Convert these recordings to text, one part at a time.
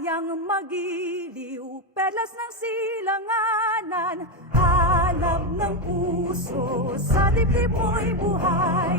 Malayang magiliw, perlas ng silanganan, alam ng puso, sa dibdib mo'y buhay.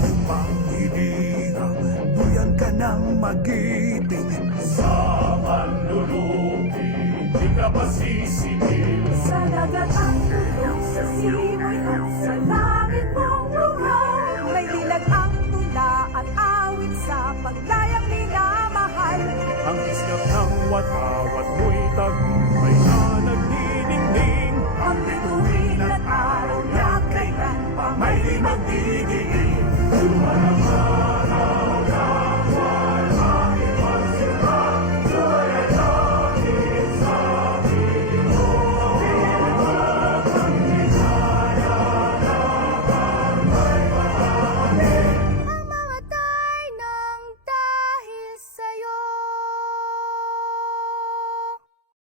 Lupang hinirang, duyan ka ng magiting. Sa manlulupi, di ka masisingil. Sa dagat ang tulong, sa simoy at sa langit mong lugaw. May dilag ang tula at awit sa paglayang minamahal. Ang iskap ng watawat mo'y tagumpay na nagniningning. Ang bituin at araw na kailan pa may di magdidiin. Lumalabas